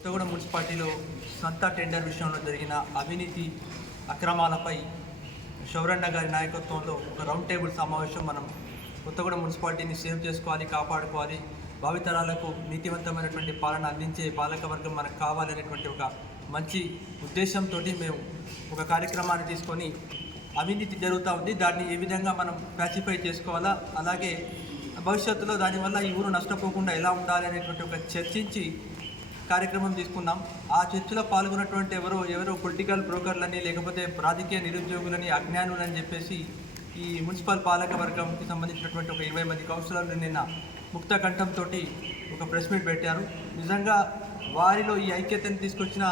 కొత్తగూడ మున్సిపాలిటీలో సొంత టెండర్ విషయంలో జరిగిన అవినీతి అక్రమాలపై శౌరన్న గారి నాయకత్వంలో ఒక రౌండ్ టేబుల్ సమావేశం మనం కొత్తగూడ మున్సిపాలిటీని సేవ్ చేసుకోవాలి కాపాడుకోవాలి భావితరాలకు నీతివంతమైనటువంటి పాలన అందించే పాలకవర్గం మనకు కావాలనేటువంటి ఒక మంచి ఉద్దేశంతో మేము ఒక కార్యక్రమాన్ని తీసుకొని అవినీతి జరుగుతూ ఉంది. దాన్ని ఏ విధంగా మనం ప్యాసిఫై చేసుకోవాలా? అలాగే భవిష్యత్తులో దానివల్ల ఈ ఊరు నష్టపోకుండా ఎలా ఉండాలి అనేటువంటి ఒక చర్చించి కార్యక్రమం తీసుకున్నాం ఆ చర్చలో పాల్గొన్నటువంటి ఎవరో ఎవరో పొలిటికల్ బ్రోకర్లని లేకపోతే రాజకీయ నిరుద్యోగులని అజ్ఞానులని చెప్పేసి ఈ మున్సిపల్ పాలక వర్గంకి సంబంధించినటువంటి ఒక ఇరవై మంది కౌన్సిలర్లు నిన్న ముక్త కంఠంతో ఒక ప్రెస్ మీట్ పెట్టారు. నిజంగా వారిలో ఈ ఐక్యతను తీసుకొచ్చిన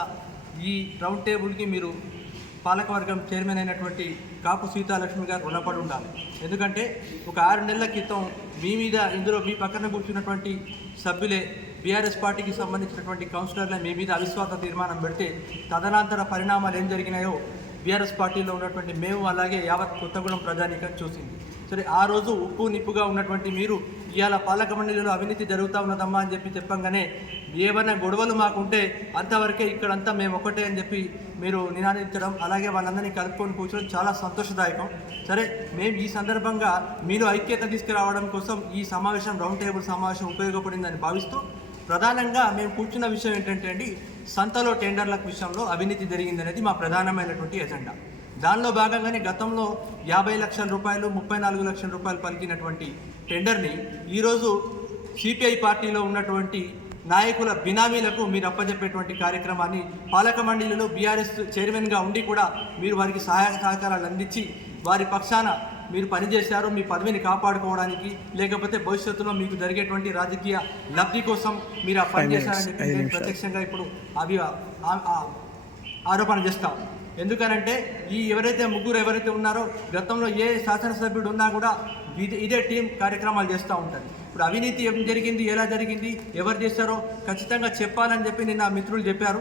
ఈ రౌండ్ టేబుల్కి మీరు పాలకవర్గం చైర్మన్ అయినటువంటి కాపు సీతాలక్ష్మి గారు రుణపడి ఉండాలి. ఎందుకంటే ఒక ఆరు నెలల క్రితం మీ మీద ఇందులో మీ పక్కన కూర్చున్నటువంటి సభ్యులే బీఆర్ఎస్ పార్టీకి సంబంధించినటువంటి కౌన్సిలర్ల మీ మీద అవిశ్వాస తీర్మానం పెడితే తదనంతర పరిణామాలు ఏం జరిగినాయో బీఆర్ఎస్ పార్టీలో ఉన్నటువంటి మేము అలాగే యావత్ కొత్తగూడెం ప్రజానీకం చూసింది. సరే ఆ రోజు ఉప్పు నిప్పుగా ఉన్నటువంటి మీరు ఇవాళ పాలక మండలిలో అవినీతి జరుగుతూ ఉన్నదమ్మా అని చెప్పి చెప్పంగానే ఏమైనా గొడవలు మాకుంటే అంతవరకే ఇక్కడంతా మేము ఒకటే అని చెప్పి మీరు నినాదించడం అలాగే వాళ్ళందరినీ కలుపుకొని కూర్చోడం చాలా సంతోషదాయకం. సరే మేము ఈ సందర్భంగా మీరు ఐక్యత తీసుకురావడం కోసం ఈ సమావేశం రౌండ్ టేబుల్ సమావేశం ఉపయోగపడిందని భావిస్తూ ప్రధానంగా మేము కూర్చున్న విషయం ఏంటంటే అండి సంతలో టెండర్ల విషయంలో అవినీతి జరిగిందనేది మా ప్రధానమైనటువంటి ఎజెండా. దానిలో భాగంగానే గతంలో యాభై లక్షల రూపాయలు ముప్పై నాలుగు లక్షల రూపాయలు పలికినటువంటి టెండర్ని ఈరోజు సిపిఐ పార్టీలో ఉన్నటువంటి నాయకుల బినామీలకు మీరు అప్పజెప్పేటువంటి కార్యక్రమాన్ని పాలక మండలిలో బీఆర్ఎస్ చైర్మన్గా ఉండి కూడా మీరు వారికి సహాయ సహకారాలు అందించి వారి పక్షాన మీరు పనిచేశారు మీ పదవిని కాపాడుకోవడానికి లేకపోతే భవిష్యత్తులో మీకు జరిగేటువంటి రాజకీయ లబ్ధి కోసం మీరు ఆ పని చేశారని చెప్పి ప్రత్యక్షంగా ఇప్పుడు అవి ఆరోపణ చేస్తాం. ఎందుకనంటే ఈ ఎవరైతే ముగ్గురు ఎవరైతే ఉన్నారో గతంలో ఏ శాసనసభ్యుడు ఉన్నా కూడా ఇదే ఇదే టీం కార్యక్రమాలు చేస్తూ ఉంటారు ఇప్పుడు అవినీతి ఏం జరిగింది ఎలా జరిగింది ఎవరు చేశారో ఖచ్చితంగా చెప్పాలని చెప్పి నిన్న మిత్రులు చెప్పారు.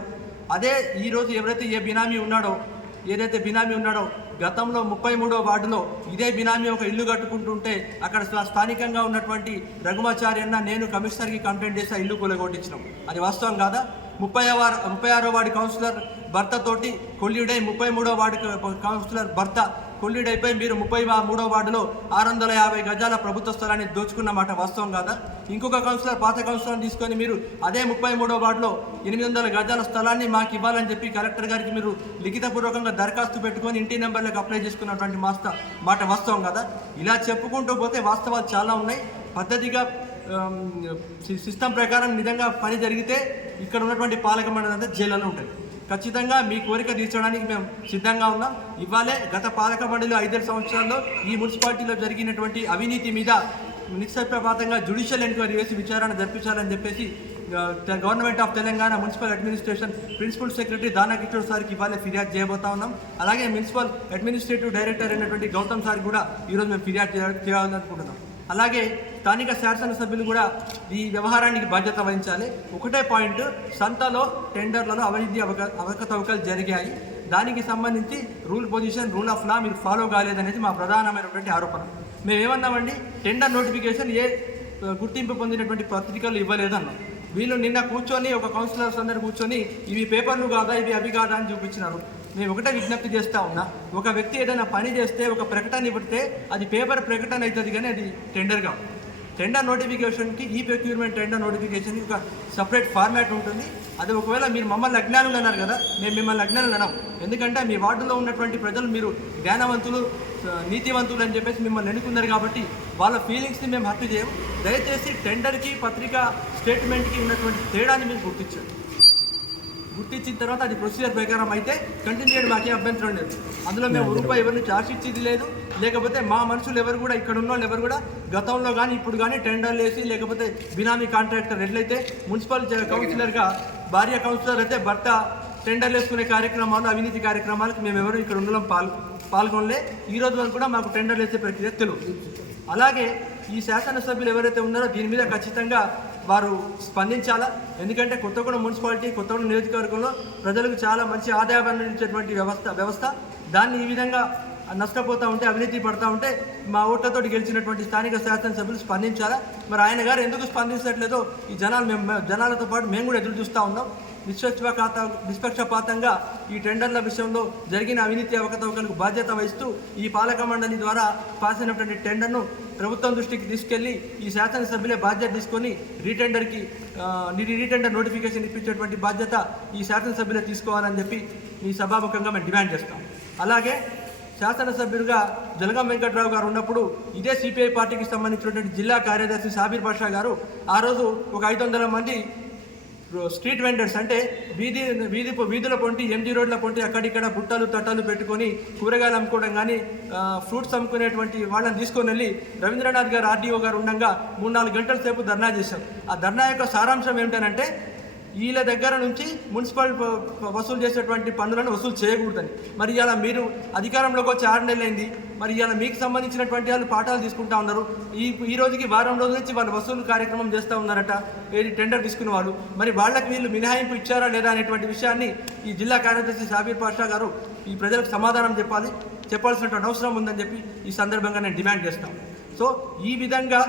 అదే ఈరోజు ఎవరైతే ఏ బినామీ ఉన్నాడో ఏదైతే బినామీ ఉన్నాడో గతంలో ముప్పై మూడో వార్డులో ఇదే బినామీ ఒక ఇల్లు కట్టుకుంటుంటే అక్కడ స్థానికంగా ఉన్నటువంటి రఘుమాచారి అన్న నేను కమిషనర్కి కంప్లైంట్ చేసి ఆ ఇల్లు కూలగొట్టించినాం. అది వాస్తవం కాదా? ముప్పై ముప్పై ఆరో వార్డు కౌన్సిలర్ భర్తతోటి కొల్లిడై ముప్పై మూడో వార్డు కౌన్సిలర్ భర్త కొల్లిడైపోయి మీరు ముప్పై మూడవ మూడో వార్డులో ఆరు వందల యాభై గజాల ప్రభుత్వ స్థలాన్ని దోచుకున్న మాట వాస్తవం కాదా? ఇంకొక కౌన్సిలర్ పాత కౌన్సిలర్ని తీసుకొని మీరు అదే ముప్పై మూడో వార్డులో ఎనిమిది వందల గజాల స్థలాన్ని మాకు ఇవ్వాలని చెప్పి కలెక్టర్ గారికి మీరు లిఖితపూర్వకంగా దరఖాస్తు పెట్టుకొని ఇంటి నెంబర్లకు అప్లై చేసుకున్నటువంటి మాస్త మాట వాస్తవం కదా? ఇలా చెప్పుకుంటూ పోతే వాస్తవాలు చాలా ఉన్నాయి. పద్ధతిగా సి- సిస్టమ్ ప్రకారం నిజంగా పని జరిగితే ఇక్కడ ఉన్నటువంటి పాలక మండలి అంతా జైల్లో ఉంటుంది. ఖచ్చితంగా మీ కోరిక తీర్చడానికి మేము సిద్ధంగా ఉన్నాం. ఇవాళే గత పాలక మండలి ఐదారు సంవత్సరాల్లో ఈ మున్సిపాలిటీలో జరిగినటువంటి అవినీతి మీద నిష్పక్షపాతంగా జ్యుడిషియల్ ఎంక్వైరీ చేసి విచారణ జరిపించాలని చెప్పేసి government of Telangana municipal administration principal secretary Dana సార్కి ఇవాళ ఫిర్యాదు చేయబోతా ఉన్నాం. అలాగే మున్సిపల్ అడ్మినిస్ట్రేటివ్ డైరెక్టర్ అయినటువంటి గౌతమ్ సార్ కూడా ఈరోజు మేము ఫిర్యాదు చేయాలనుకుంటున్నాం. అలాగే స్థానిక శాసనసభ్యులు కూడా ఈ వ్యవహారానికి బాధ్యత వహించాలి. ఒకటే పాయింట్ సంతలో టెండర్లలో అవినీతి అవక అవకతవకలు జరిగాయి. దానికి సంబంధించి rule position rule of law మీరు ఫాలో కాలేదనేది మా ప్రధానమైనటువంటి ఆరోపణ. మేము ఏమన్నామండి టెండర్ నోటిఫికేషన్ ఏ గుర్తింపు పొందినటువంటి పత్రికలు ఇవ్వలేదన్నాం. వీళ్ళు నిన్న కూర్చొని ఒక కౌన్సిలర్స్ అందరు కూర్చొని ఇవి పేపర్లు కాదా ఇవి అవి కాదా అని చూపించినారు. నేను ఒకటే విజ్ఞప్తి చేస్తా ఉన్నా ఒక వ్యక్తి ఏదైనా పని చేస్తే ఒక ప్రకటన ఇవ్వడితే అది పేపర్ ప్రకటన అవుతుంది కానీ అది టెండర్ కాదు. టెండర్ నోటిఫికేషన్కి ఈ ప్రొక్యూర్మెంట్ టెండర్ నోటిఫికేషన్కి ఒక సపరేట్ ఫార్మాట్ ఉంటుంది. అది ఒకవేళ మీరు మమ్మల్ని అజ్ఞానులు అన్నారు కదా మేము మిమ్మల్ని అజ్ఞానులు అన్నాం. ఎందుకంటే మీ వార్డులో ఉన్నటువంటి ప్రజలు మీరు జ్ఞానవంతులు నీతివంతులు అని చెప్పేసి మిమ్మల్ని ఎన్నుకున్నారు కాబట్టి వాళ్ళ ఫీలింగ్స్ని మేము హత్య చేయము. దయచేసి టెండర్కి పత్రిక స్టేట్మెంట్కి ఉన్నటువంటి తేడాని మీరు గుర్తించండి. గుర్తించిన తర్వాత అది ప్రొసీజర్ ప్రకారం అయితే కంటిన్యూ చేయడం మాకే అభ్యంతరం లేదు. అందులో మేము రూపాయి ఎవరిని చార్జ్ ఇచ్చేది లేదు. లేకపోతే మా మనుషులు ఎవరు కూడా ఇక్కడ ఉన్న వాళ్ళు ఎవరు కూడా గతంలో కానీ ఇప్పుడు కానీ టెండర్లు వేసి లేకపోతే బినామీ కాంట్రాక్టర్ ఎట్లయితే మున్సిపల్ కౌన్సిలర్గా భార్య కౌన్సిలర్ అయితే భర్త టెండర్లు వేసుకునే కార్యక్రమాలు అవినీతి కార్యక్రమాలకు మేము ఎవరు ఇక్కడ ఉండడం పాల్ పాల్గొనలే. ఈ రోజు వరకు కూడా మాకు టెండర్లు వేసే ప్రక్రియ తెలియదు అలాగే ఈ శాసనసభ్యులు ఎవరైతే ఉన్నారో దీని మీద ఖచ్చితంగా వారు స్పందించాలా? ఎందుకంటే కొత్తగూడెం మున్సిపాలిటీ కొత్తగూడెం నియోజకవర్గంలో ప్రజలకు చాలా మంచి ఆదాయం అందించేటువంటి వ్యవస్థ వ్యవస్థ. దాన్ని ఈ విధంగా నష్టపోతూ ఉంటే అవినీతి పడతా ఉంటే మా ఓట్లతో గెలిచినటువంటి స్థానిక శాసనసభ్యులు స్పందించాలా? మరి ఆయన గారు ఎందుకు స్పందించట్లేదో ఈ జనాలు మేము జనాలతో పాటు మేము కూడా ఎదురు చూస్తూ ఉన్నాం. నిష్పక్షపాత నిష్పక్షపాతంగా ఈ టెండర్ల విషయంలో జరిగిన అవినీతి అవకతవకలకు బాధ్యత వహిస్తూ ఈ పాలక మండలి ద్వారా పాస్ అయినటువంటి టెండర్ను ప్రభుత్వం దృష్టికి తీసుకెళ్ళి ఈ శాసనసభ్యులే బాధ్యత తీసుకొని రీటెండర్కి రీటెండర్ నోటిఫికేషన్ ఇప్పించేటువంటి బాధ్యత ఈ శాసనసభ్యులే తీసుకోవాలని చెప్పి ఈ సభాముఖంగా మేము డిమాండ్ చేస్తాం. అలాగే శాసనసభ్యుడిగా జలగం వెంకట్రావు గారు ఉన్నప్పుడు ఇదే సిపిఐ పార్టీకి సంబంధించినటువంటి జిల్లా కార్యదర్శి సాబీర్ బాషా గారు ఆ రోజు ఒక ఐదు వందల మంది స్ట్రీట్ వెండర్స్ అంటే వీధి వీధి వీధుల పొంటి ఎంజీ రోడ్ల పొంటి అక్కడిక్కడ బుట్టలు తట్టలు పెట్టుకొని కూరగాయలు అమ్ముకోవడం కానీ ఫ్రూట్స్ అమ్ముకునేటువంటి వాళ్ళని తీసుకొని వెళ్ళి రవీంద్రనాథ్ గారు ఆర్డీఓ గారు ఉండగా మూడు నాలుగు గంటల సేపు ధర్నా చేశాం. ఆ ధర్నా యొక్క సారాంశం ఏమిటనంటే వీళ్ళ దగ్గర నుంచి మున్సిపల్ వసూలు చేసేటువంటి పన్నులను వసూలు చేయకూడదని. మరి ఇలా మీరు అధికారంలోకి వచ్చి ఆరు నెలలైంది. మరి ఇలా మీకు సంబంధించినటువంటి వాళ్ళు పాఠాలు తీసుకుంటా ఉన్నారు. ఈ ఈ రోజుకి వారం రోజుల నుంచి వాళ్ళు వసూలు కార్యక్రమం చేస్తూ ఉన్నారట. ఏది టెండర్ తీసుకున్న వాళ్ళు. మరి వాళ్ళకి వీళ్ళు మినహాయింపు ఇచ్చారా లేదా అనేటువంటి విషయాన్ని ఈ జిల్లా కార్యదర్శి సాబీర్ పాషా గారు ఈ ప్రజలకు సమాధానం చెప్పాలి. చెప్పాల్సినటువంటి అవసరం ఉందని చెప్పి ఈ సందర్భంగా నేను డిమాండ్ చేస్తాను సో ఈ విధంగా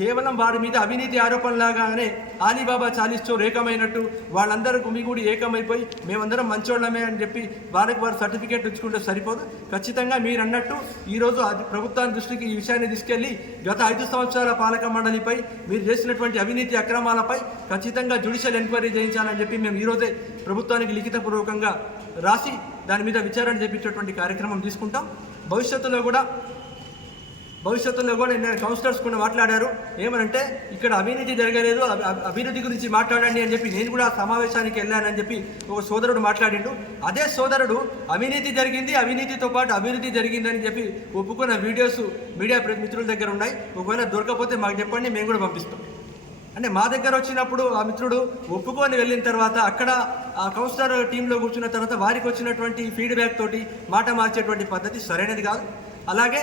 కేవలం వారి మీద అవినీతి ఆరోపణలాగానే ఆలీబాబా చాలీస్ ఏకమైనట్టు వాళ్ళందరూ గుమిగూడి ఏకమైపోయి మేమందరం మంచోళ్ళమే అని చెప్పి వారికి వారు సర్టిఫికేట్ ఇచ్చుకుంటే సరిపోదు. ఖచ్చితంగా మీరు అన్నట్టు ఈరోజు అది ప్రభుత్వాన్ని దృష్టికి ఈ విషయాన్ని తీసుకెళ్ళి గత ఐదు సంవత్సరాల పాలక మండలిపై మీరు చేసినటువంటి అవినీతి అక్రమాలపై ఖచ్చితంగా జ్యుడిషియల్ ఎంక్వైరీ చేయించాలని చెప్పి మేము ఈరోజే ప్రభుత్వానికి లిఖితపూర్వకంగా రాసి దాని మీద విచారణ చేపించేటువంటి కార్యక్రమం తీసుకుంటాం. భవిష్యత్తులో కూడా భవిష్యత్తులో కూడా నేను కౌన్సిలర్స్ కూడా మాట్లాడారు. ఏమనంటే ఇక్కడ అవినీతి జరగలేదు అభివృద్ధి గురించి మాట్లాడండి అని చెప్పి నేను కూడా సమావేశానికి వెళ్ళానని చెప్పి ఒక సోదరుడు మాట్లాడిండు. అదే సోదరుడు అవినీతి జరిగింది అవినీతితో పాటు అభివృద్ధి జరిగిందని చెప్పి ఒప్పుకున్న వీడియోస్ మీడియా మిత్రుల దగ్గర ఉన్నాయి. ఒకవేళ దొరకకపోతే మాకు చెప్పండి మేము కూడా పంపిస్తాం. అంటే మా దగ్గర వచ్చినప్పుడు ఆ మిత్రుడు ఒప్పుకొని వెళ్ళిన తర్వాత అక్కడ ఆ కౌన్సిలర్ టీంలో కూర్చున్న తర్వాత వారికి వచ్చినటువంటి ఫీడ్బ్యాక్ తోటి మాట మార్చేటువంటి పద్ధతి సరైనది కాదు. అలాగే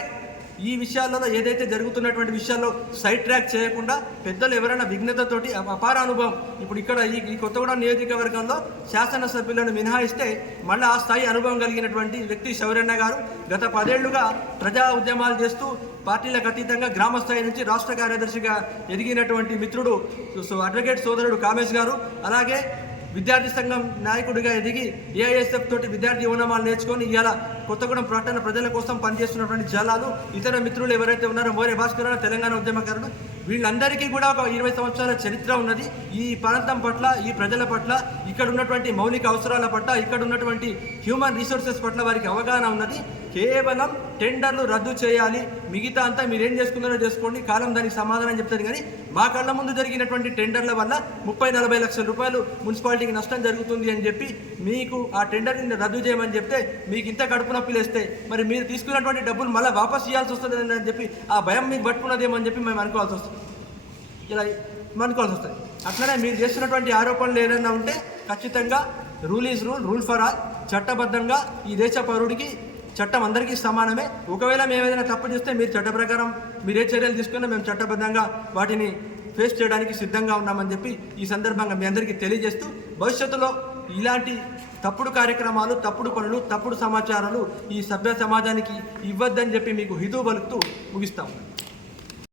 ఈ విషయాలలో ఏదైతే జరుగుతున్నటువంటి విషయాల్లో సైడ్ ట్రాక్ చేయకుండా పెద్దలు ఎవరైనా విఘ్నతతోటి అపార అనుభవం. ఇప్పుడు ఇక్కడ ఈ ఈ కొత్తగూడెం నియోజకవర్గంలో శాసనసభ్యులను మినహాయిస్తే మళ్ళీ ఆ స్థాయి అనుభవం కలిగినటువంటి వ్యక్తి శౌరన్న గారు గత పదేళ్ళుగా ప్రజా ఉద్యమాలు చేస్తూ పార్టీలకు అతీతంగా గ్రామ స్థాయి నుంచి రాష్ట్ర కార్యదర్శిగా ఎదిగినటువంటి మిత్రుడు అడ్వకేట్ సోదరుడు కామేష్ గారు. అలాగే విద్యార్థి సంఘం నాయకుడిగా ఎదిగి ఏఐఎస్ఎఫ్ తోటి విద్యార్థి యువనమాలు నేర్చుకొని ఇవాళ కొత్తగూడెం పట్టణ ప్రజల కోసం పనిచేస్తున్నటువంటి జలాలు ఇతర మిత్రులు ఎవరైతే ఉన్నారో మోరే భాస్కర్ తెలంగాణ ఉద్యమకారుడు వీళ్ళందరికీ కూడా ఒక ఇరవై సంవత్సరాల చరిత్ర ఉన్నది. ఈ ప్రాంతం పట్ల ఈ ప్రజల పట్ల ఇక్కడ ఉన్నటువంటి మౌలిక అవసరాల పట్ల ఇక్కడ ఉన్నటువంటి హ్యూమన్ రీసోర్సెస్ పట్ల వారికి అవగాహన ఉన్నది. కేవలం టెండర్లు రద్దు చేయాలి. మిగతా అంతా మీరు ఏం చేసుకున్నారో చేసుకోండి. కాలం దానికి సమాధానం చెప్తారు కానీ మా కళ్ళ ముందు జరిగినటువంటి టెండర్ల వల్ల ముప్పై నలభై లక్షల రూపాయలు మున్సిపాలిటీకి నష్టం జరుగుతుంది అని చెప్పి మీకు ఆ టెండర్ని రద్దు చేయమని చెప్తే మీకు ఇంత కడుపు నొప్పిలేస్తే మరి మీరు తీసుకున్నటువంటి డబ్బులు మళ్ళీ వాపస్ ఇవ్వాల్సి వస్తుంది అని చెప్పి ఆ భయం మీకు పట్టుకున్నదేమని చెప్పి మేము అనుకోవాల్సి వస్తుంది. ఇలా అనుకోవాల్సి వస్తుంది. అట్లనే మీరు చేస్తున్నటువంటి ఆరోపణలు ఏదైనా ఉంటే ఖచ్చితంగా rule is rule rule for all. చట్టబద్ధంగా ఈ దేశ పౌరుడికి చట్టం అందరికీ సమానమే. ఒకవేళ మేము ఏదైనా తప్పు చేస్తే మీరు చట్ట ప్రకారం మీరు ఏ చర్యలు తీసుకున్నా మేము చట్టబద్ధంగా వాటిని ఫేస్ చేయడానికి సిద్ధంగా ఉన్నామని చెప్పి ఈ సందర్భంగా మీ అందరికీ తెలియజేస్తూ భవిష్యత్తులో ఇలాంటి తప్పుడు కార్యక్రమాలు తప్పుడు పనులు తప్పుడు సమాచారాలు ఈ సభ్య సమాజానికి ఇవ్వద్దని చెప్పి మీకు హితూ పలుకుతూ ముగిస్తాము